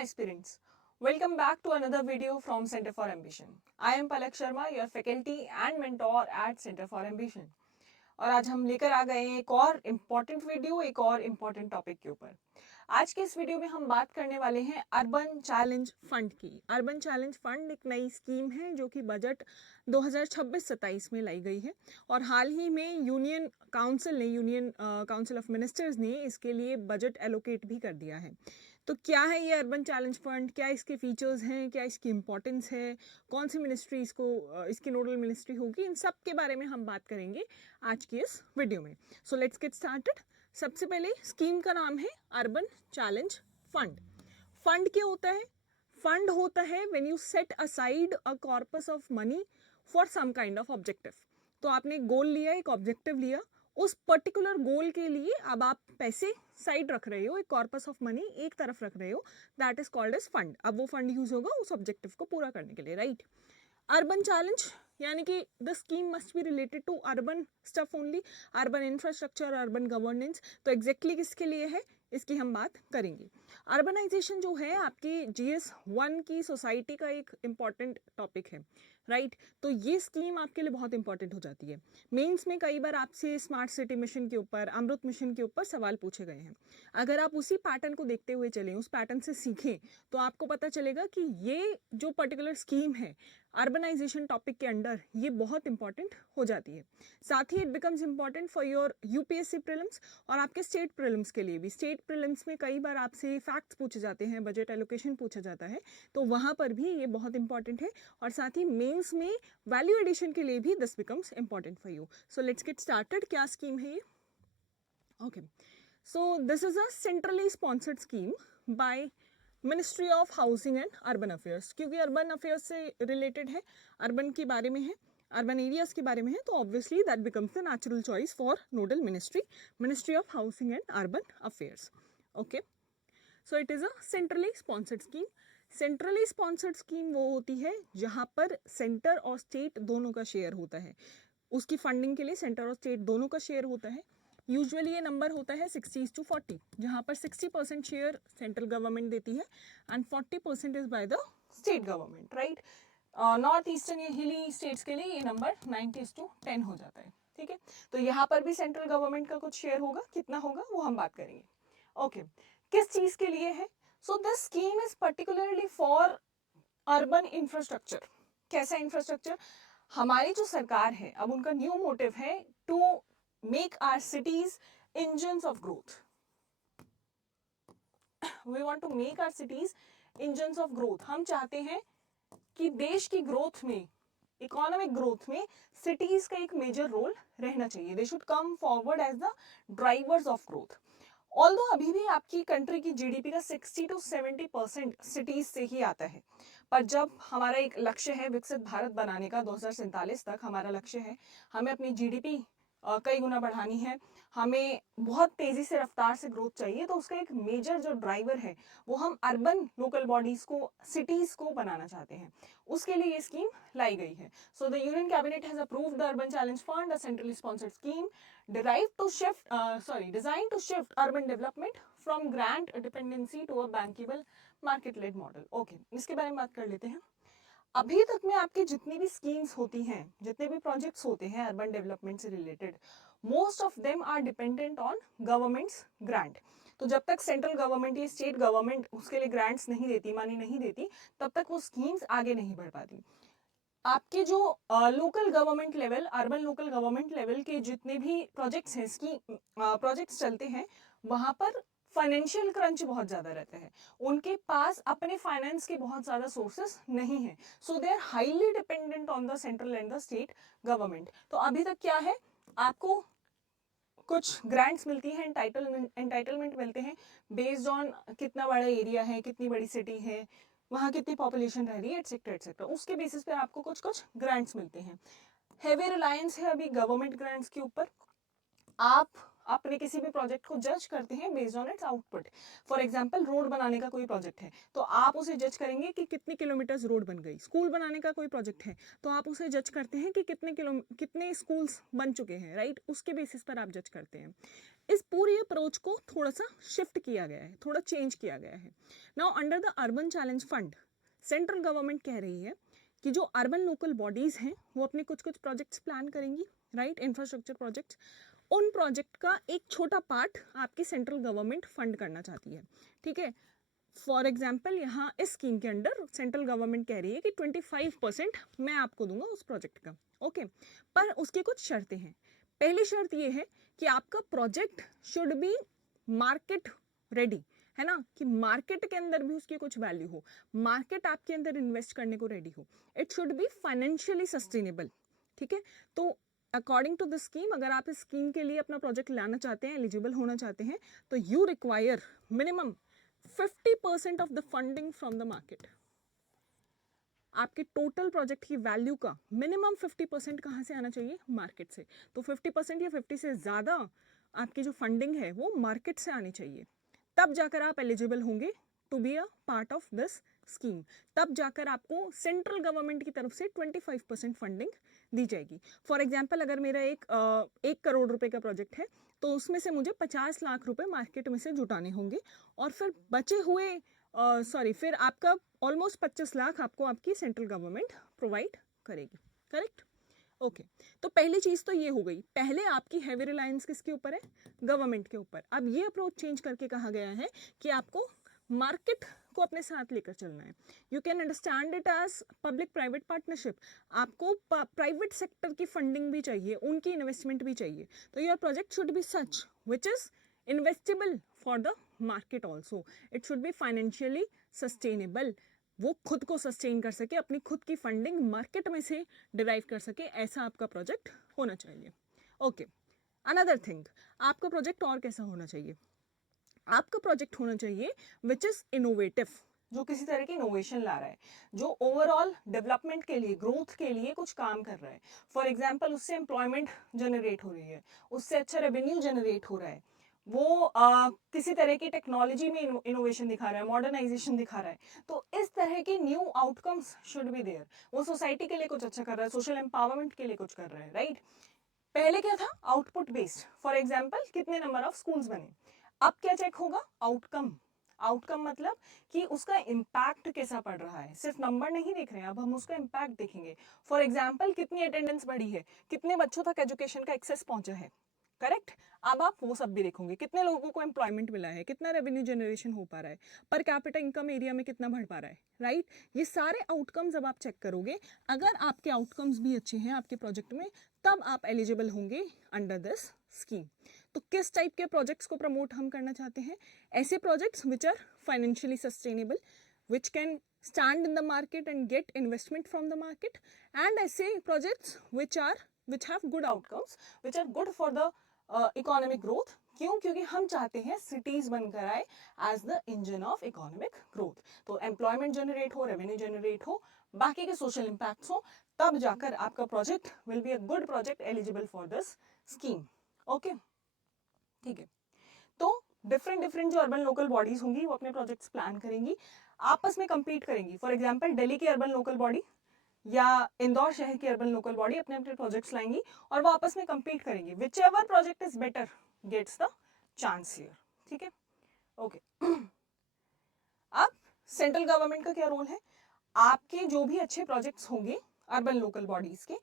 aspirants. Welcome back to another video from Center for Ambition. I am Palak Sharma, your faculty and mentor at Center for Ambition. और आज हम लेकर आ गए हैं एक और इम्पॉर्टेंट वीडियो, एक और इम्पॉर्टेंट टॉपिक के ऊपर। आज के इस वीडियो में हम बात करने वाले हैं अर्बन चैलेंज फंड की। अर्बन चैलेंज फंड एक नई स्कीम है जो कि बजट 2026-27 में लाई गई है और हाल ही में यूनियन काउंसिल ऑफ मिनिस्टर्स ने इसके लिए बजट एलोकेट भी कर दिया है। तो क्या है ये अर्बन चैलेंज फंड, क्या इसके फीचर्स हैं, क्या इसकी इंपॉर्टेंस है, कौन सी मिनिस्ट्री इसकी नोडल मिनिस्ट्री होगी, इन सब के बारे में हम बात करेंगे आज की इस वीडियो में। So let's get started. सबसे पहले स्कीम का नाम है अर्बन चैलेंज फंड। फंड क्या होता है? फंड होता है when you set aside a corpus of money for some kind of objective. तो आपने एक गोल लिया, एक ऑब्जेक्टिव लिया, उस पर्टिकुलर गोल के लिए अब आप पैसे साइड रख रहे हो, एक कॉर्पस ऑफ मनी एक तरफ रख रहे हो, that is called as fund. अब वो फंड यूज होगा उस ऑब्जेक्टिव को पूरा करने के लिए, राइट? अर्बन चैलेंज यानी कि the scheme must be related to urban stuff only, urban infrastructure, urban governance. तो एग्जैक्टली किसके लिए है इसकी हम बात करेंगे। अर्बनाइजेशन जो है आपकी GS1 की सोसाइटी का एक इम्पॉर्टेंट टॉपिक है, राइट? तो ये स्कीम आपके लिए बहुत इंपॉर्टेंट हो जाती है। मेंस में कई बार आपसे स्मार्ट सिटी मिशन के ऊपर, अमृत मिशन के ऊपर सवाल पूछे गए हैं। अगर आप उसी पैटर्न को देखते हुए चलें, उस पैटर्न से सीखें, तो आपको पता चलेगा कि ये जो पर्टिकुलर स्कीम है अर्बनाइजेशन टॉपिक के अंडर, ये बहुत इंपॉर्टेंट हो जाती है। साथ ही it becomes important for your UPSC prelims और आपके स्टेट प्रीलिम्स के लिए भी। स्टेट प्रीलिम्स में कई बार आपसे फैक्ट्स पूछे जाते हैं, बजट एलोकेशन पूछा जाता है, तो वहाँ पर भी ये बहुत इंपॉर्टेंट है। और साथ ही मेंस में वैल्यू एडिशन के लिए भी this becomes important for you. So let's get started. क्या स्कीम है ये? Okay, so this is a centrally sponsored scheme by ministry of housing and urban affairs. क्योंकि अर्बन अफेयर्स से रिलेटेड है, अर्बन के बारे में है, अर्बन एरियाज के बारे में है, तो obviously that becomes the natural choice for nodal ministry, ministry of housing and urban affairs. Okay, so it is a centrally sponsored scheme. Centrally sponsored scheme वो होती है जहाँ पर सेंटर और स्टेट दोनों का शेयर होता है। उसकी फंडिंग के लिए सेंटर और स्टेट दोनों का शेयर होता है। यूजुअली ये नंबर होता है 60:40, जहाँ पर 60% शेयर सेंट्रल गवर्नमेंट देती है and 40% is by the state government, right? North eastern या हिली स्टेट्स के लिए ये नंबर 90:10 हो जाता है, ठीक है? तो यहाँ पर भी सेंट्रल गवर्नमेंट का कुछ शेयर होगा, कितना होगा वो हम बात करेंगे। ओके, किस चीज के लिए है? So this scheme is particularly for urban infrastructure. कैसा इंफ्रास्ट्रक्चर? हमारी जो सरकार है, अब उनका न्यू मोटिव है to make our cities engines of growth. We want to make our cities engines of growth. हम चाहते हैं कि देश की ग्रोथ में, इकोनॉमिक ग्रोथ में सिटीज का एक मेजर रोल रहना चाहिए। They should come forward as the drivers of growth. Although अभी भी आपकी कंट्री की GDP का 60-70% सिटीज से ही आता है, पर जब हमारा एक लक्ष्य है विकसित भारत बनाने का, 2047 तक हमारा लक्ष्य है, हमें अपनी GDP कई गुना बढ़ानी है, हमें बहुत तेजी से रफ्तार से ग्रोथ चाहिए, तो उसका एक मेजर जो ड्राइवर है वो हम अर्बन लोकल बॉडीज को, सिटीज को बनाना चाहते हैं। उसके लिए ये स्कीम लाई गई है। So the union cabinet has approved the urban challenge fund, a centrally sponsored scheme designed to shift urban development from grant dependency to a bankable market led model. Okay, इसके बारे में बात कर लेते हैं। अभी तक में आपकी जितनी भी स्कीम्स होती हैं, जितने भी प्रोजेक्ट्स होते हैं अर्बन डेवलपमेंट से related, most of them are dependent on government's grant. तो जब तक सेंट्रल गवर्नमेंट या स्टेट गवर्नमेंट उसके लिए ग्रांट्स नहीं देती, मनी नहीं देती, तब तक वो स्कीम्स आगे नहीं बढ़ पाती। आपके जो local government level, urban local government level के जितने भी प्रोजेक्ट्स हैं, प्रोजेक्ट्स चलते हैं, वहां पर फाइनेंशियल क्रंच बहुत ज्यादा रहता है। उनके पास अपने फाइनेंस के बहुत ज्यादा सोर्सेस नहीं है, so they are highly dependent on the central and the state government. तो अभी तक क्या है, आपको कुछ ग्रांट्स मिलती हैं, एंटाइटलमेंट मिलते हैं बेस्ड ऑन कितना बड़ा एरिया है, कितनी बड़ी सिटी है, वहाँ कितनी पॉपुलेशन रह रही है, एटसेट्रा एटसेट्रा। उसके बेसिस पे आपको कुछ कुछ ग्रांट्स मिलते हैं। हेवी रिलायंस है अभी गवर्नमेंट ग्रांट्स के ऊपर। आप अपने किसी भी प्रोजेक्ट को जज करते हैं based on it's output. For example, road बनाने का कोई प्रोजेक्ट है तो आप उसे जज करेंगे कि कितने किलोमीटर्स रोड बन गई। स्कूल बनाने का कोई प्रोजेक्ट है तो आप उसे जज करते हैं कि कितने स्कूल्स बन चुके हैं, राइट? उसके बेसिस पर आप जज करते हैं। इस पूरी अप्रोच को थोड़ा सा शिफ्ट किया गया है, थोड़ा चेंज किया गया है। Now under the urban challenge fund central government कह रही है कि जो अर्बन लोकल बॉडीज हैं वो अपने कुछ कुछ प्रोजेक्ट्स प्लान करेंगी, राइट, इंफ्रास्ट्रक्चर प्रोजेक्ट्स। उन प्रोजेक्ट का एक छोटा पार्ट आपकी सेंट्रल गवर्नमेंट फंड करना चाहती है, ठीक है। फॉर एग्जाम्पल यहाँ इस स्कीम के अंडर सेंट्रल गवर्नमेंट कह रही है कि 25% मैं आपको दूंगा उस प्रोजेक्ट का, ओके। पर उसकी कुछ शर्तें हैं। पहली शर्त ये है कि आपका project should B market ready, है ना, कि मार्केट के अंदर भी उसकी कुछ वैल्यू हो, मार्केट आपके अंदर इन्वेस्ट करने को रेडी हो। It should be financially sustainable, ठीक है। तो अकॉर्डिंग टू द स्कीम, अगर आप इस स्कीम के लिए अपना प्रोजेक्ट लाना चाहते हैं, एलिजिबल होना चाहते हैं, तो you require minimum 50% of the funding from the market. आपके टोटल प्रोजेक्ट की वैल्यू का मिनिमम 50% कहाँ से आना चाहिए? मार्केट से। तो 50% या 50 से ज़्यादा आपकी जो फंडिंग है वो मार्केट से आनी चाहिए, तब जाकर आप एलिजिबल होंगे to be a part of this scheme. तब जाकर आपको सेंट्रल गवर्नमेंट की तरफ से 25% फंडिंग दी जाएगी। फॉर एग्जाम्पल, अगर मेरा 1 करोड़ रुपए का प्रोजेक्ट है तो उसमें से मुझे 50 लाख रुपए मार्केट में से जुटाने होंगे, और फिर बचे हुए फिर आपका ऑलमोस्ट 25 लाख आपको आपकी सेंट्रल गवर्नमेंट प्रोवाइड करेगी, करेक्ट, ओके। तो पहली चीज तो ये हो गई, पहले आपकी हैवी रिलायंस किसके ऊपर है? गवर्नमेंट के ऊपर। अब ये अप्रोच चेंज करके कहा गया है कि आपको मार्केट को अपने साथ लेकर चलना है। You can understand it as public private partnership. आपको प्राइवेट सेक्टर की फंडिंग भी चाहिए, उनकी इन्वेस्टमेंट भी चाहिए। तो your project should be such which is investable for the market also. It should be financially sustainable, वो खुद को सस्टेन कर सके, अपनी खुद की फंडिंग मार्केट में से डिराइव कर सके, ऐसा आपका प्रोजेक्ट होना चाहिए, ओके। अनदर थिंग, आपका प्रोजेक्ट और कैसा होना चाहिए? आपका प्रोजेक्ट होना चाहिए विच इज इनोवेटिव, जो किसी तरह की इनोवेशन ला रहा है, जो ओवरऑल डेवलपमेंट के लिए, ग्रोथ के लिए कुछ काम कर रहा है। फॉर एग्जाम्पल, उससे एम्प्लॉयमेंट जनरेट हो रही है, उससे अच्छा रेवेन्यू जनरेट हो रहा है, वो किसी तरह की टेक्नोलॉजी में इनोवेशन दिखा रहा है, मॉडर्नाइजेशन दिखा रहा है। तो इस तरह के new outcomes should be there. वो सोसाइटी के लिए कुछ अच्छा कर रहा है, सोशल एम्पावरमेंट के लिए कुछ कर रहा है, राइट। पहले क्या था? Output based. फॉर एग्जाम्पल, कितने नंबर ऑफ स्कूल्स बने। अब क्या चेक होगा? आउटकम। आउटकम मतलब कि उसका इम्पैक्ट कैसा पड़ रहा है, सिर्फ नंबर नहीं देख रहे हैं, अब हम उसका इम्पैक्ट देखेंगे। फॉर एग्जाम्पल, कितनी अटेंडेंस बढ़ी है, कितने बच्चों तक एजुकेशन का एक्सेस पहुंचा है, करेक्ट। अब आप वो सब भी देखोगे, कितने लोगों को एम्प्लॉयमेंट मिला है, कितना रेवेन्यू जनरेशन हो पा रहा है, पर कैपिटा इनकम एरिया में कितना बढ़ पा रहा है, राइट। ये सारे आउटकम्स अब आप चेक करोगे। अगर आपके आउटकम्स भी अच्छे हैं आपके प्रोजेक्ट में, तब आप एलिजिबल होंगे अंडर दिस स्कीम। तो किस टाइप के प्रोजेक्ट्स को प्रमोट हम करना चाहते हैं? ऐसे projects which are financially sustainable, which can stand in the market and get investment from the market, and ऐसे projects which have good outcomes, which are good for the economic growth। क्यों? क्योंकि हम चाहते हैं सिटीज बनकर आए as the engine of economic growth. तो employment generate हो, रेवेन्यू जनरेट हो, बाकी के सोशल इम्पैक्ट्स हो, तब जाकर आपका project will be a good project eligible for this scheme, okay, ठीक है। तो डिफरेंट डिफरेंट जो अर्बन लोकल बॉडीज होंगी वो अपने प्रोजेक्ट्स प्लान करेंगी, आपस में compete करेंगी। फॉर एग्जाम्पल, दिल्ली की अर्बन लोकल बॉडी या इंदौर शहर की अर्बन लोकल बॉडी अपने अपने प्रोजेक्ट्स लाएंगी और वो आपस में compete करेंगी। Whichever project is better gets the chance here, ठीक है, ओके। अब सेंट्रल गवर्नमेंट का क्या रोल है? आपके जो भी अच्छे प्रोजेक्ट्स होंगे अर्बन लोकल बॉडीज के,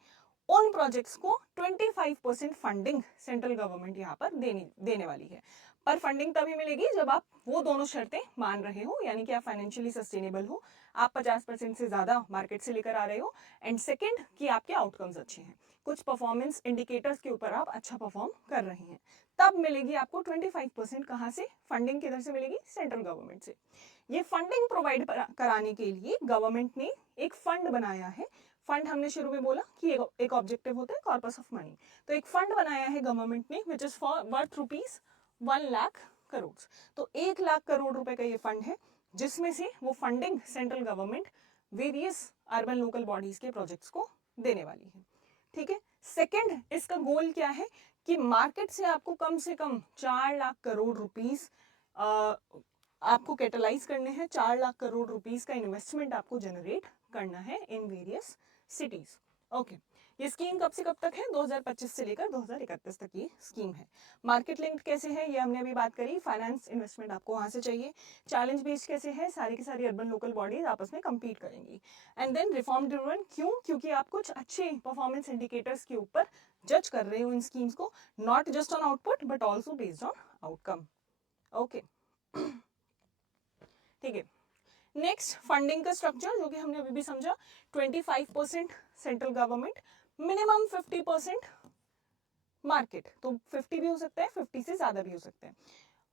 उन प्रोजेक्ट्स को 25% फंडिंग सेंट्रल गवर्नमेंट यहाँ पर देने वाली है। पर फंडिंग तभी मिलेगी जब आप वो दोनों शर्तें मान रहे हो, यानी कि आप फाइनेंशियली सस्टेनेबल हो, आप 50% से ज्यादा मार्केट से लेकर आ रहे हो, एंड सेकंड कि आपके आउटकम्स अच्छे हैं, कुछ परफॉर्मेंस इंडिकेटर्स के ऊपर आप अच्छा परफॉर्म कर रहे हैं, तब मिलेगी आपको 25%। कहाँ से? फंडिंग किधर से मिलेगी? सेंट्रल गवर्नमेंट से। ये फंडिंग प्रोवाइड कराने के लिए गवर्नमेंट ने एक फंड बनाया है। फंड हमने शुरू में बोला कि एक ऑब्जेक्टिव होता है कॉर्पस ऑफ मनी। तो एक फंड बनाया है गवर्नमेंट ने which is for worth ₹1 lakh crore. तो 1 लाख करोड़ रुपए का ये फंड है, जिसमें से वो funding central government various urban local bodies के प्रोजेक्ट्स को देने वाली है, ठीक है। सेकंड, इसका गोल क्या है कि मार्केट से कम 4 लाख करोड़ रुपीस आपको कैटलाइज करने हैं। 4 लाख करोड़ रुपीस का इन्वेस्टमेंट आपको जनरेट करना है इन वेरियस सिटीज, ओके। ये स्कीम कब से कब तक है? 2025 से लेकर 2031 तक की स्कीम है। मार्केट लिंक्ड कैसे है, ये हमने अभी बात करी। फाइनेंस इन्वेस्टमेंट आपको वहां से चाहिए। चैलेंज बेस्ड कैसे है? सारी की सारी अर्बन लोकल बॉडीज आपस में compete करेंगी। एंड देन रिफॉर्म ड्रिवन, क्यों? क्योंकि आप कुछ अच्छे परफॉर्मेंस इंडिकेटर्स के ऊपर जज कर रहे हो इन स्कीम्स को, not just on output but also based on outcome. Okay, ठीक है। नेक्स्ट, फंडिंग का स्ट्रक्चर जो कि हमने अभी भी समझा। 25% सेंट्रल गवर्नमेंट, मिनिमम 50% मार्केट, तो 50 भी हो सकता है, 50 से ज्यादा भी हो सकता है।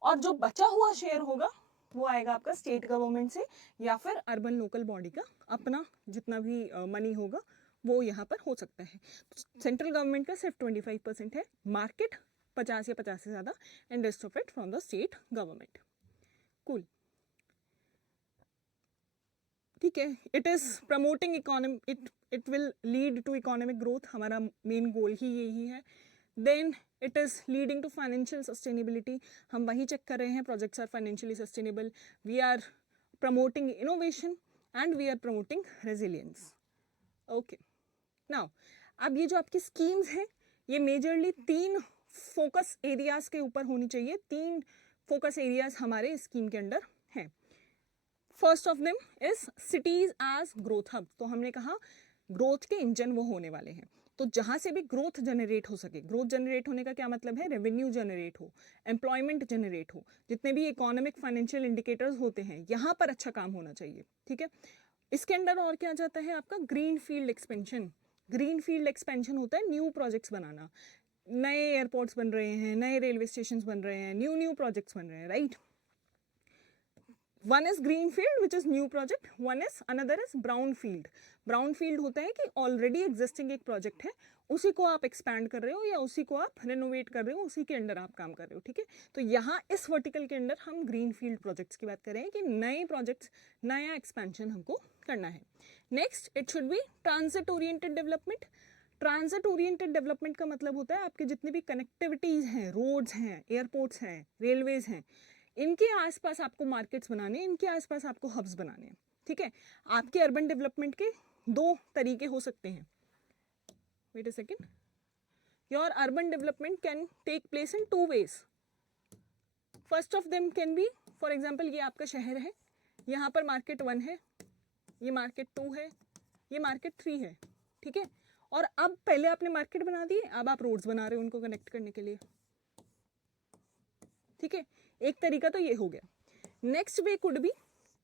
और जो बचा हुआ शेयर होगा वो आएगा आपका स्टेट गवर्नमेंट से या फिर अर्बन लोकल बॉडी का अपना जितना भी मनी होगा वो यहाँ पर हो सकता है। सेंट्रल गवर्नमेंट का सिर्फ 25% है, मार्केट 50 या 50 से ज्यादा, and rest of it from the state government. Cool, ठीक है। It is promoting economy, it will lead to economic growth, हमारा मेन गोल ही यही है। Then it is leading to financial sustainability, हम वही चेक कर रहे हैं, projects are financially sustainable, we are promoting innovation and we are promoting resilience. Okay, now अब ये जो आपकी स्कीम्स हैं ये मेजरली 3 फोकस एरियाज के ऊपर होनी चाहिए। 3 फोकस एरियाज हमारे स्कीम के अंडर हैं। First of them is cities as growth hub, तो हमने कहा ग्रोथ के इंजन वो होने वाले हैं, तो जहां से भी ग्रोथ जनरेट हो सके। ग्रोथ जनरेट होने का क्या मतलब है? रेवेन्यू जनरेट हो, एम्प्लॉयमेंट जनरेट हो, जितने भी इकोनॉमिक फाइनेंशियल इंडिकेटर्स होते हैं यहाँ पर अच्छा काम होना चाहिए, ठीक है। इसके अंडर और क्या जाता है आपका? Green field expansion. Green field expansion होता है न्यू प्रोजेक्ट्स बनाना, नए एयरपोर्ट्स बन रहे हैं, नए रेलवे स्टेशन बन रहे हैं, न्यू प्रोजेक्ट्स बन रहे हैं, right. One is green field which is new project, one is another is brown field. Brown field होता है कि ऑलरेडी एग्जिस्टिंग एक प्रोजेक्ट है, उसी को आप एक्सपैंड कर रहे हो या उसी को आप रेनोवेट कर रहे हो, उसी के अंडर आप काम कर रहे हो, ठीक है। तो यहाँ इस वर्टिकल के अंडर हम ग्रीन फील्ड प्रोजेक्ट्स की बात कर रहे हैं कि नए प्रोजेक्ट्स, नया एक्सपेंशन हमको करना है। Next, it should B transit oriented development. Transit oriented development का मतलब होता है आपके जितने भी कनेक्टिविटीज हैं, रोड्स हैं, एयरपोर्ट्स हैं, रेलवेज हैं, इनके आसपास आपको मार्केट्स बनाने हैं, इनके आसपास आपको हब्स बनाने हैं, ठीक है। आपके अर्बन डेवलपमेंट के 2 तरीके हो सकते हैं। Wait a second, your urban development can take place in 2 ways। First of them can be, for example ये आपका शहर है, यहाँ पर मार्केट 1 है, ये मार्केट 2 है, ये मार्केट 3 है, ठीक है। और अब पहले आपने मार्केट बना दिए, अब आप रोड्स बना रहे हो उनको कनेक्ट करने के लिए, ठीक है। एक तरीका तो ये हो गया। नेक्स्ट वे कुड बी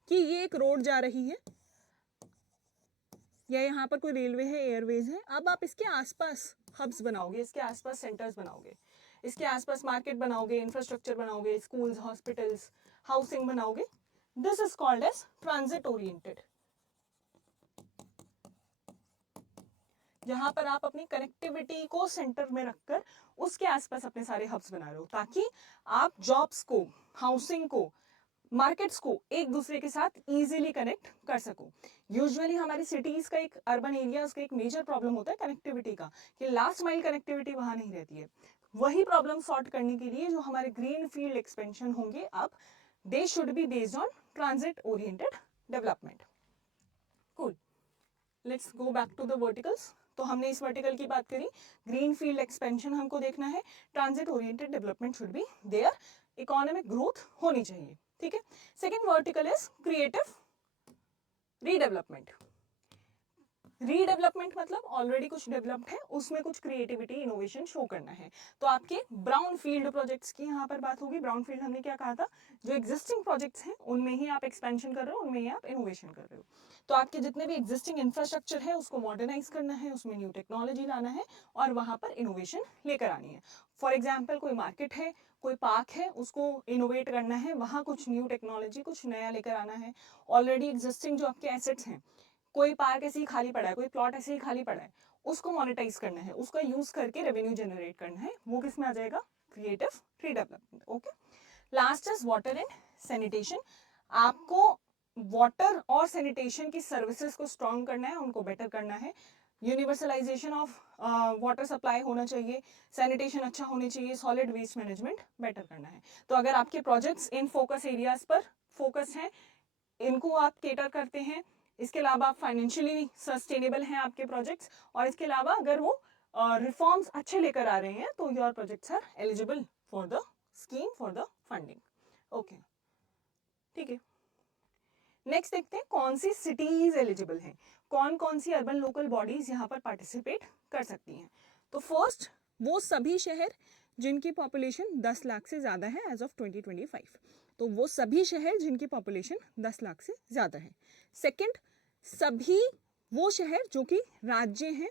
कि ये एक रोड जा रही है या यहाँ पर कोई रेलवे है, एयरवेज है, अब आप इसके आसपास हब्स बनाओगे, इसके आसपास सेंटर्स बनाओगे, इसके आसपास मार्केट बनाओगे, इंफ्रास्ट्रक्चर बनाओगे, स्कूल्स, हॉस्पिटल्स, हाउसिंग बनाओगे। This is called as transit oriented, जहां पर आप अपनी कनेक्टिविटी को सेंटर में रखकर उसके आसपास अपने सारे हब्स बना रहे हो, ताकि आप जॉब्स को, हाउसिंग को, मार्केट्स को एक दूसरे के साथ इजीली कनेक्ट कर सको। यूजुअली हमारी सिटीज का, एक अर्बन एरियाज का एक मेजर प्रॉब्लम होता है कनेक्टिविटी का, कि लास्ट माइल कनेक्टिविटी वहां नहीं रहती है। वही प्रॉब्लम सॉर्ट करने के लिए जो हमारे ग्रीन फील्ड एक्सपेंशन होंगे, अब they should be based on transit oriented development. Cool, let's go back to the verticals. तो हमने इस वर्टिकल की बात करी, ग्रीन फील्ड एक्सपेंशन हमको देखना है, transit oriented development should be there, economic growth होनी चाहिए, ठीक है। Second vertical is creative redevelopment. Redevelopment मतलब ऑलरेडी कुछ डेवलप्ड है, उसमें कुछ क्रिएटिविटी, इनोवेशन शो करना है। तो आपके ब्राउन फील्ड प्रोजेक्ट्स की यहाँ पर बात होगी। ब्राउन फील्ड हमने क्या कहा था? जो एग्जिस्टिंग प्रोजेक्ट्स हैं उनमें ही आप एक्सपेंशन कर रहे हो, उनमें ही आप इनोवेशन कर रहे हो। तो आपके जितने भी एग्जिस्टिंग इंफ्रास्ट्रक्चर है उसको मॉडर्नाइज करना है, उसमें न्यू टेक्नोलॉजी लाना है और वहां पर इनोवेशन लेकर आनी है। फॉर एग्जाम्पल कोई मार्केट है, कोई पार्क है, उसको इनोवेट करना है, वहां कुछ न्यू टेक्नोलॉजी, कुछ नया लेकर आना है। ऑलरेडी एग्जिस्टिंग जो आपके एसेट्स हैं, कोई पार्क ऐसे ही खाली पड़ा है, कोई प्लॉट ऐसे ही खाली पड़ा है, उसको मोनेटाइज करना है, उसका यूज करके रेवेन्यू जनरेट करना है, वो किस में आ जाएगा? Creative redevelopment. Okay, last is water and sanitation. आपको वाटर और सैनिटेशन की सर्विसेज को स्ट्रॉन्ग करना है, उनको बेटर करना है। यूनिवर्सलाइजेशन ऑफ वाटर सप्लाई होना चाहिए, सैनिटेशन अच्छा होनी चाहिए, सॉलिड वेस्ट मैनेजमेंट बेटर करना है। तो अगर आपके प्रोजेक्ट्स इन फोकस एरियाज पर फोकस हैं, इनको आप केटर करते हैं, इसके अलावा आप फाइनेंशियली सस्टेनेबल हैं आपके प्रोजेक्ट्स, और इसके अलावा अगर वो रिफॉर्म्स अच्छे लेकर आ रहे हैं तो your projects are eligible for the scheme for the funding. Okay, ठीक है। नेक्स्ट देखते हैं कौन सी सिटीज एलिजिबल हैं, कौन कौन सी अर्बन लोकल बॉडीज यहाँ पर पार्टिसिपेट कर सकती हैं। तो फर्स्ट, वो सभी शहर जिनकी पॉपुलेशन 10 लाख से ज़्यादा है एज ऑफ 2025, तो वो सभी शहर जिनकी पॉपुलेशन 10 लाख से ज़्यादा है। सेकंड, सभी वो शहर जो कि राज्य हैं,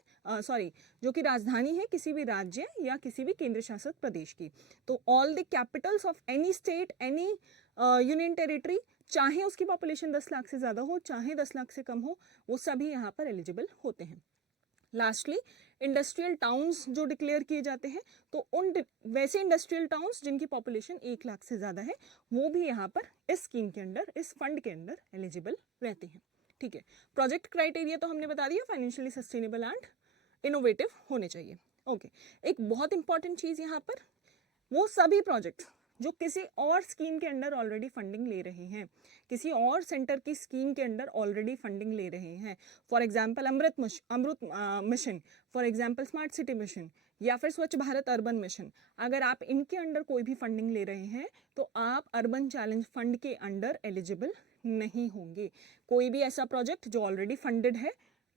जो कि राजधानी है किसी भी राज्य या किसी भी केंद्र शासित प्रदेश की। तो all the Capitals of any state, any union territory, चाहे उसकी पॉपुलेशन 10 लाख से ज़्यादा हो चाहे 10 लाख से कम हो, वो सभी यहाँ पर एलिजिबल होते हैं। लास्टली, इंडस्ट्रियल टाउन्स जो डिक्लेयर किए जाते हैं, तो उन वैसे इंडस्ट्रियल टाउन्स जिनकी पॉपुलेशन 1 लाख से ज़्यादा है, वो भी यहाँ पर इस स्कीम के अंदर, इस फंड के अंदर एलिजिबल रहते हैं। ठीक है, प्रोजेक्ट क्राइटेरिया तो हमने बता दिया, फाइनेंशियली सस्टेनेबल एंड इनोवेटिव होने चाहिए। ओके, एक बहुत इंपॉर्टेंट चीज़ यहाँ पर, वो सभी प्रोजेक्ट जो किसी और स्कीम के अंडर ऑलरेडी फंडिंग ले रहे हैं, किसी और सेंटर की स्कीम के अंडर ऑलरेडी फंडिंग ले रहे हैं, for example Amrut mission, for example smart city mission, या फिर स्वच्छ भारत अर्बन मिशन, अगर आप इनके अंडर कोई भी फंडिंग ले रहे हैं तो आप अर्बन चैलेंज फंड के अंडर एलिजिबल नहीं होंगे। कोई भी ऐसा प्रोजेक्ट जो ऑलरेडी फंडेड है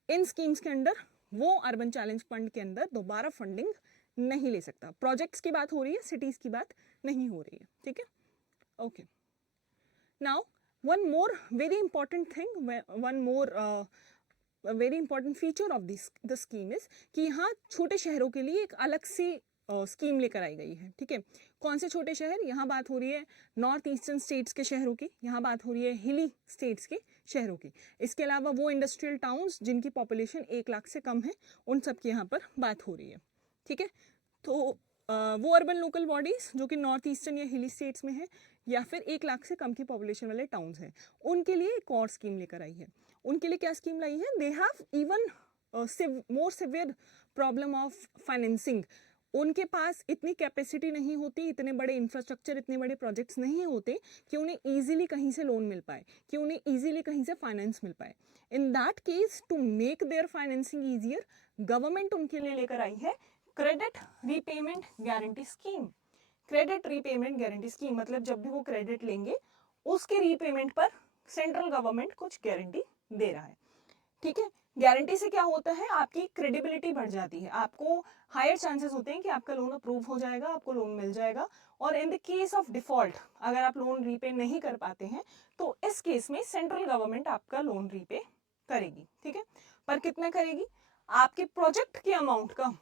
इन स्कीम्स के अंडर, वो अर्बन चैलेंज फंड के अंदर दोबारा फंडिंग नहीं ले सकता। प्रोजेक्ट्स की बात हो रही है, सिटीज की बात नहीं हो रही है। ठीक है, okay. Now one more very important thing, one more very important feature of the scheme is कि यहाँ छोटे शहरों के लिए एक अलग सी स्कीम लेकर आई गई है। ठीक है, कौन से छोटे शहर, यहाँ बात हो रही है नॉर्थ ईस्टर्न स्टेट्स के शहरों की, यहाँ बात हो रही है हिली स्टेट्स के शहरों की। इसके अलावा वो इंडस्ट्रियल टाउन्स जिनकी पॉपुलेशन 1 लाख से कम है, उन सब की यहाँ पर बात हो रही है। ठीक है, तो वो अर्बन लोकल बॉडीज जो कि नॉर्थ ईस्टर्न या हिली स्टेट्स में है, या फिर 1 लाख से कम की पॉपुलेशन वाले टाउन्स हैं, उनके लिए एक और स्कीम लेकर आई है। उनके लिए क्या स्कीम लाई है, they have even more severe problem of financing. उनके पास इतनी कैपेसिटी नहीं होती, इतने बड़े इंफ्रास्ट्रक्चर, इतने बड़े प्रोजेक्ट्स नहीं होते कि उन्हें ईजिली कहीं से लोन मिल पाए, कि उन्हें ईजिली कहीं से फाइनेंस मिल पाए। In that case, to make their financing easier, government उनके लिए लेकर आई है credit repayment guarantee scheme. Credit repayment guarantee scheme मतलब जब भी वो क्रेडिट लेंगे उसके रीपेमेंट पर सेंट्रल गवर्नमेंट कुछ गारंटी दे रहा है। ठीक है, गारंटी से क्या होता है, आपकी क्रेडिबिलिटी बढ़ जाती है, आपको हायर चांसेस होते हैं कि आपका लोन अप्रूव हो जाएगा, आपको लोन मिल जाएगा। और in the case of default, अगर आप लोन रीपे नहीं कर पाते हैं तो इस केस में सेंट्रल गवर्नमेंट आपका लोन रीपे करेगी। ठीक है, पर कितना करेगी, आपके प्रोजेक्ट के अमाउंट का,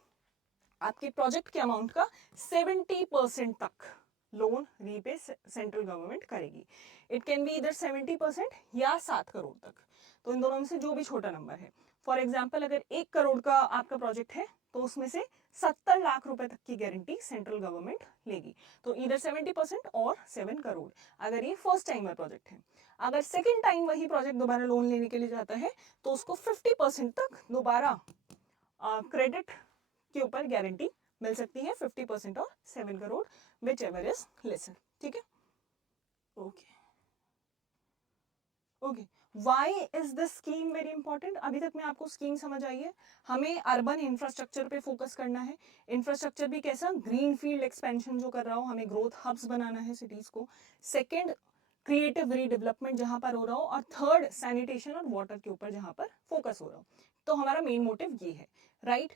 आपके प्रोजेक्ट के अमाउंट का 70% तक लोन रीपे सेंट्रल गवर्नमेंट करेगी। इट कैन बी इधर 70% या 7 करोड़ तक, तो इन दोनों में से जो भी छोटा नंबर है। फॉर एग्जाम्पल, अगर 1 करोड़ का आपका प्रोजेक्ट है तो उसमें से 70 लाख रुपए तक की गारंटी सेंट्रल गवर्नमेंट लेगी। तो इधर 70% और 7 करोड़, अगर ये फर्स्ट टाइमर प्रोजेक्ट है। अगर सेकेंड टाइम वही प्रोजेक्ट दोबारा लोन लेने के लिए जाता है तो उसको 50% तक दोबारा क्रेडिट के ऊपर गारंटी मिल सकती है, 50% और 7 crore, whichever is lesser. ठीक है, okay okay. Why is this scheme very important, अभी तक में आपको स्कीम समझ आई है। हमें अर्बन इंफ्रास्ट्रक्चर पे फोकस करना है। इंफ्रास्ट्रक्चर भी कैसा, ग्रीन फील्ड एक्सपेंशन जो कर रहा हो, हमें ग्रोथ हब्स बनाना है सिटीज को। सेकेंड, क्रिएटिव रीडेवलपमेंट जहां पर हो रहा हो, और थर्ड, सैनिटेशन और वाटर के ऊपर जहां पर फोकस हो रहा हो। तो हमारा मेन मोटिव ये है, राइट।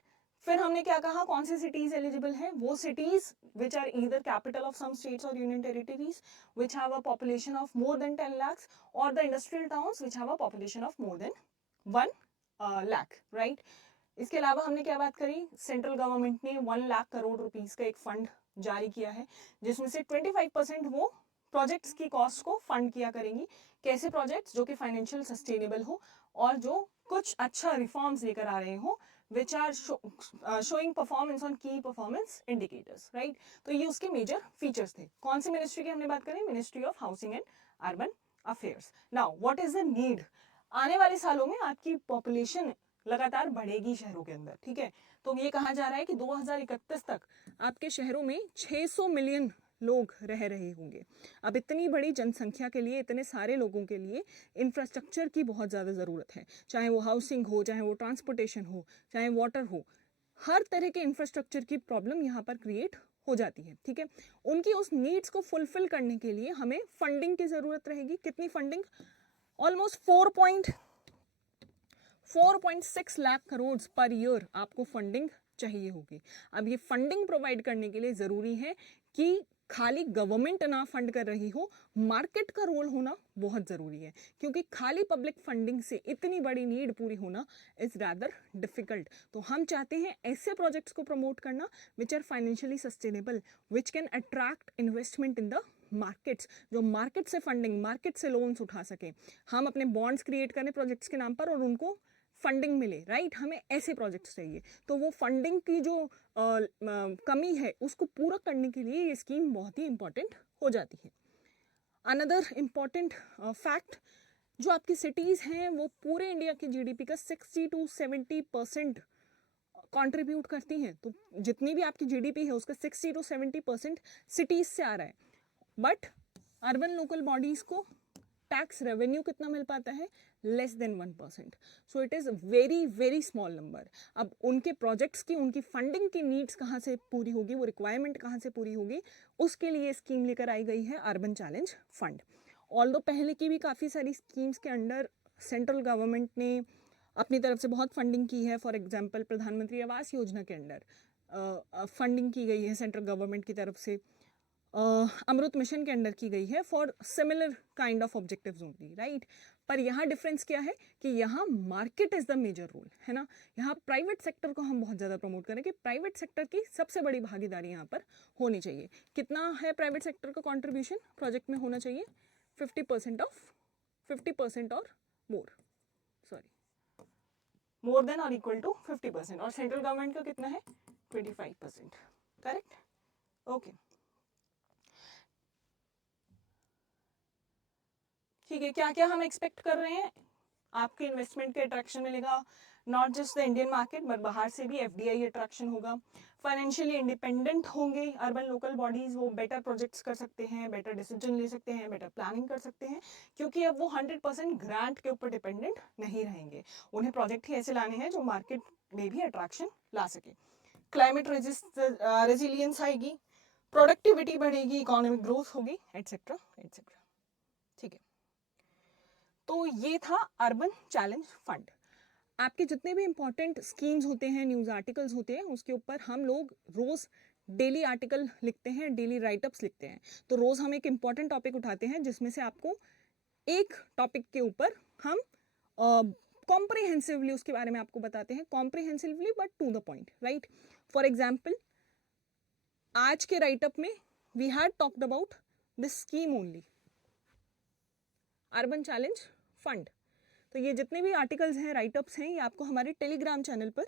फिर हमने क्या कहा, कौन सी सिटीज एलिजिबल है, वो cities which are either capital of some states और union territories which have a population of more than 10 lakhs, or the industrial towns which have a population of more than 1 lakh, right? इसके अलावा हमने क्या बात करी, central government ने 1 lakh crore rupees का एक फंड जारी किया है, जिसमें से 25% वो प्रोजेक्ट्स की कॉस्ट को फंड किया करेंगी। कैसे प्रोजेक्ट्स, जो कि फाइनेंशियल सस्टेनेबल हो और जो कुछ अच्छा रिफॉर्म्स लेकर आ रहे हो, which are showing performance on key performance indicators, right? तो ये उसके मेजर फीचर्स थे। कौन सी मिनिस्ट्री की हमने बात करी, ministry of housing and urban affairs. Now what is the need, आने वाले सालों में आपकी पॉपुलेशन लगातार बढ़ेगी शहरों के अंदर। ठीक है, तो ये कहा जा रहा है कि 2031 तक आपके शहरों में 600 मिलियन लोग रह रहे होंगे। अब इतनी बड़ी जनसंख्या के लिए, इतने सारे लोगों के लिए इंफ्रास्ट्रक्चर की बहुत ज़्यादा ज़रूरत है, चाहे वो हाउसिंग हो, चाहे वो ट्रांसपोर्टेशन हो, चाहे वाटर हो, हर तरह के इंफ्रास्ट्रक्चर की प्रॉब्लम यहाँ पर क्रिएट हो जाती है। ठीक है, उनकी उस नीड्स को फुलफिल करने के लिए हमें फंडिंग की ज़रूरत रहेगी। कितनी funding? Almost 4.6 lakh crore per year आपको फंडिंग चाहिए होगी। अब ये फंडिंग प्रोवाइड करने के लिए ज़रूरी है कि खाली गवर्नमेंट ना फंड कर रही हो, मार्केट का रोल होना बहुत ज़रूरी है, क्योंकि खाली पब्लिक फंडिंग से इतनी बड़ी नीड पूरी होना इज़ रैदर डिफिकल्ट। तो हम चाहते हैं ऐसे प्रोजेक्ट्स को प्रमोट करना which are financially sustainable, which can attract investment in the markets, जो मार्केट से फंडिंग, मार्केट से लोन्स उठा सके। हम अपने बॉन्ड्स क्रिएट करें प्रोजेक्ट्स के नाम पर और उनको फंडिंग मिले, राइट? हमें ऐसे प्रोजेक्ट्स चाहिए। तो वो फंडिंग की जो कमी है उसको पूरा करने के लिए ये स्कीम बहुत ही इंपॉर्टेंट हो जाती है। अनदर इम्पॉर्टेंट फैक्ट, जो आपकी सिटीज़ हैं वो पूरे इंडिया की जीडीपी का 60 to 70% कंट्रीब्यूट करती हैं। तो जितनी भी आपकी जीडीपी है उसका 60 to 70% सिटीज़ से आ रहा है। बट अर्बन लोकल बॉडीज़ को टैक्स रेवेन्यू कितना मिल पाता है? Less than 1%। So it is very very small number. अब उनके प्रोजेक्ट्स की, उनकी फंडिंग की नीड्स कहाँ से पूरी होगी, वो रिक्वायरमेंट कहाँ से पूरी होगी, उसके लिए स्कीम लेकर आई गई है अर्बन चैलेंज फंड। ऑल्दो पहले की भी काफ़ी सारी स्कीम्स के अंडर सेंट्रल गवर्नमेंट ने अपनी तरफ से बहुत फंडिंग की है। फॉर एग्जाम्पल प्रधानमंत्री आवास योजना के अंडर फंडिंग की गई है सेंट्रल गवर्नमेंट की तरफ से। अमृत मिशन के अंडर की गई है for similar kind of objectives only, right? पर यहाँ डिफरेंस क्या है कि यहाँ market is the major role, है ना? यहाँ प्राइवेट सेक्टर को हम बहुत ज़्यादा प्रमोट करें कि प्राइवेट सेक्टर की सबसे बड़ी भागीदारी यहाँ पर होनी चाहिए। कितना है प्राइवेट सेक्टर का कॉन्ट्रीब्यूशन प्रोजेक्ट में होना चाहिए? 50% और मोर, सॉरी, मोर देन और इक्वल टू 50%। और सेंट्रल गवर्नमेंट का कितना है? 25%, करेक्ट? ओके, ठीक है। क्या क्या हम एक्सपेक्ट कर रहे हैं? आपके इन्वेस्टमेंट के अट्रैक्शन मिलेगा, not just the Indian market but बाहर से भी एफडीआई अट्रैक्शन होगा। फाइनेंशियली इंडिपेंडेंट होंगे अर्बन लोकल बॉडीज, वो बेटर प्रोजेक्ट्स कर सकते हैं, बेटर डिसीजन ले सकते हैं, बेटर प्लानिंग कर सकते हैं, क्योंकि अब वो 100% ग्रांट के ऊपर डिपेंडेंट नहीं रहेंगे। उन्हें प्रोजेक्ट ही ऐसे लाने हैं जो मार्केट में भी अट्रैक्शन ला सके। क्लाइमेट रेजिलियंस आएगी, प्रोडक्टिविटी बढ़ेगी, इकोनॉमिक ग्रोथ होगी, एटसेट्रा एटसेट्रा। ठीक है, तो ये था अर्बन चैलेंज फंड। आपके जितने भी इंपॉर्टेंट स्कीम्स होते हैं, न्यूज़ आर्टिकल्स होते हैं, उसके ऊपर हम लोग रोज़ डेली आर्टिकल लिखते हैं, डेली राइटअप्स लिखते हैं। तो रोज़ हम एक इम्पॉर्टेंट टॉपिक उठाते हैं जिसमें से आपको एक टॉपिक के ऊपर हम कॉम्प्रिहेंसिवली उसके बारे में आपको बताते हैं, comprehensively but to the point, right? For example, आज के राइटअप में we had talked about this scheme only, urban challenge fund. तो ये जितने भी आर्टिकल्स हैं, राइटअप्स हैं, ये आपको हमारे टेलीग्राम चैनल पर,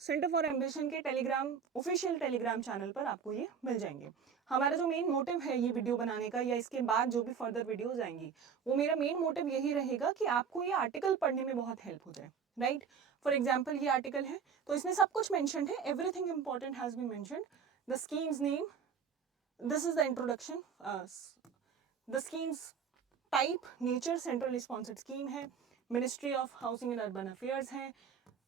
सेंटर फॉर एम्बिशन के टेलीग्राम, ऑफिशियल टेलीग्राम चैनल पर आपको ये मिल जाएंगे। हमारा जो मेन मोटिव है ये वीडियो बनाने का, या इसके बाद जो भी फर्दर वीडियोज आएंगी, वो मेरा मेन मोटिव यही रहेगा कि आपको ये आर्टिकल पढ़ने में बहुत हेल्प हो जाए, राइट? फॉर एग्जाम्पल, ये आर्टिकल है तो इसमें सब कुछ मैंशन है, everything important has been mentioned, the schemes name, this is the introduction, the schemes type, nature, central sponsored scheme है, ministry of housing and urban affairs है।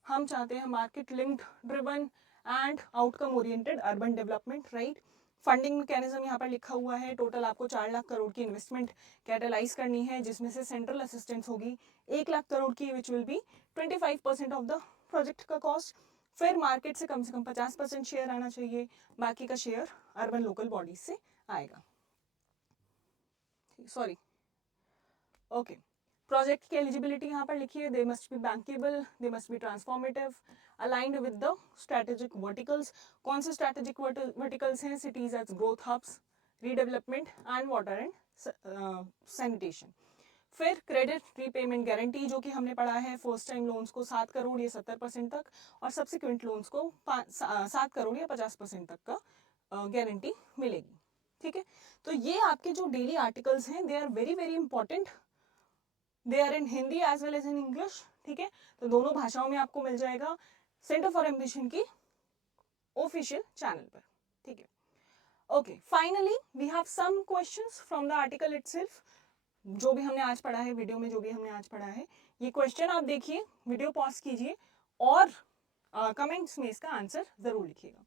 हम चाहते हैं market linked driven and outcome oriented urban development, right? Funding mechanism यहाँ पर लिखा हुआ है। टोटल आपको 4 लाख करोड़ की इन्वेस्टमेंट कैटेलाइज करनी है, जिसमें से सेंट्रल असिस्टेंस होगी 1 लाख करोड़ की, which will be 25% of the project का कॉस्ट। फिर मार्केट से कम 50% शेयर आना चाहिए, बाकी का शेयर अर्बन लोकल बॉडीज से आएगा। सॉरी, ओके, प्रोजेक्ट की एलिजिबिलिटी यहाँ पर लिखिए, they must be bankable, they must be transformative, aligned with the strategic verticals. कौन से स्ट्रेटेजिक वर्टिकल्स हैं? Cities as growth hubs, redevelopment and water and sanitation. फिर क्रेडिट रीपेमेंट गारंटी, जो कि हमने पढ़ा है, फर्स्ट टाइम लोन्स को 7 करोड़ या 70% तक, और सब्सिक्वेंट लोन्स को 7 करोड़ या 50% तक का गारंटी मिलेगी। ठीक है, तो ये आपके जो डेली आर्टिकल्स हैं, they are very very important, they are in Hindi as well as in English. ठीक है, तो दोनों भाषाओं में आपको मिल जाएगा सेंटर फॉर एम्बिशन की ऑफिशियल चैनल पर। ठीक है, Okay, finally we have some questions from the article itself. जो भी हमने आज पढ़ा है, वीडियो में जो भी हमने आज पढ़ा है, ये क्वेश्चन आप देखिए, वीडियो पॉज कीजिए और कमेंट्स में इसका आंसर जरूर लिखिएगा.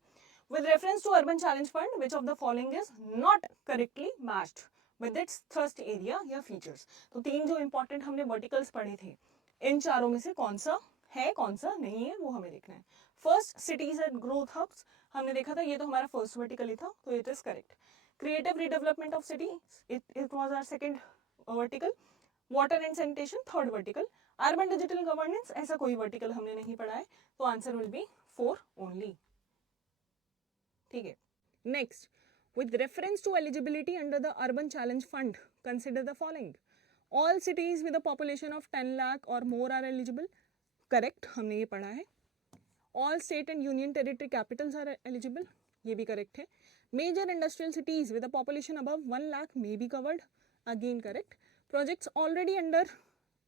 With reference to urban challenge fund, which of the following is not correctly matched with its thrust area या features? तो तीन जो इंपॉर्टेंट हमने वर्टिकल्स पढ़े थे, इन चारों में से कौन सा है कौन सा नहीं है वो हमें देखना है. First, cities and growth hubs, हमने देखा था, ये तो हमारा फर्स्ट वर्टिकल ही था, तो it is correct. Creative redevelopment of city, it was our second vertical. Water and sanitation, third vertical. Urban digital governance, ऐसा कोई वर्टिकल हमने नहीं पढ़ा है, तो आंसर विल बी 4 ओनली. ठीक है. Next, with reference to eligibility under the urban challenge fund, consider the following. All cities with a population of 10 lakh or more are eligible. Correct, हमने ये पढ़ा है. All state and union territory capitals are eligible. ये भी correct है. Major industrial cities with a population above 1 lakh may be covered. Again correct. Projects already under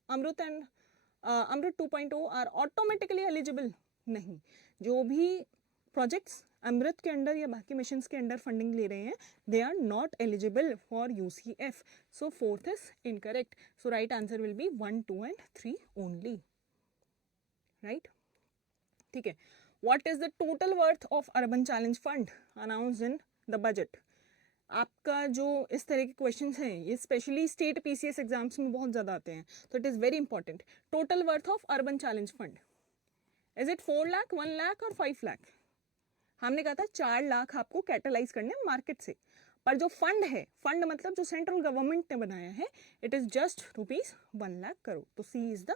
Amrut and Amrut 2.0 are automatically eligible. नहीं, जो भी projects अमृत के under या बाकी mission के अंडर फंडिंग ले रहे हैं, they are not eligible for UCF. So fourth is incorrect. So right answer will be 1, 2 and 3 only. Right. ठीक है. What is the total worth of urban challenge fund announced in the budget? आपका जो इस तरह के question हैं, ये specially state PCS exams में बहुत ज़्यादा आते हैं, तो it is very important. Total worth of urban challenge fund, is it 4 lakh, 1 lakh और 5 लाख? हमने कहा था 4 लाख आपको कैटलाइज करने मार्केट से, पर जो फंड है, फंड मतलब जो सेंट्रल गवर्नमेंट ने बनाया है, it is just ₹1 lakh crore. तो C is the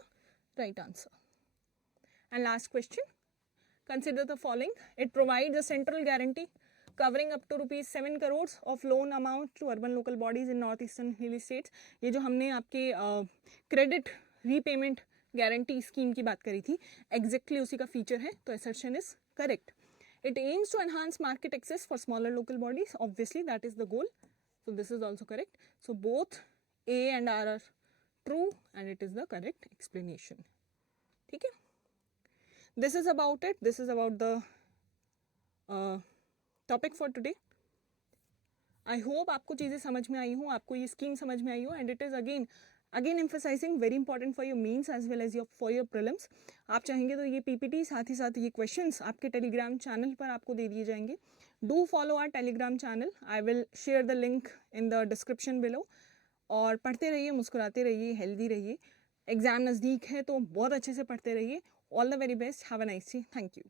right answer. And last question, consider the following. It provides a central guarantee covering up to ₹7 crores of loan amount to urban local bodies in north eastern hilly states. ये जो हमने आपके credit repayment guarantee scheme की बात करी थी, exactly उसी का फीचर है, तो assertion is correct. It aims to enhance market access for smaller local bodies. Obviously, that is the goal. So this is also correct. So both A and R are true, and it is the correct explanation. ठीक है? This is about it. This is about the topic for today. I hope आपको चीज़ें समझ में आई हो, आपको ये scheme समझ में आई हो, and it is again emphasizing very important for your means as well as for your prelims. आप चाहेंगे तो ये PPT साथ ही साथ ये questions आपके टेलीग्राम चैनल पर आपको दे दिए जाएंगे. Do follow our Telegram channel. I will share the link in the description below. और पढ़ते रहिए, मुस्कुराते रहिए, हेल्दी रहिए. एग्जाम नज़दीक है तो बहुत अच्छे से पढ़ते रहिए. All the very best. Have a nice day. Thank you.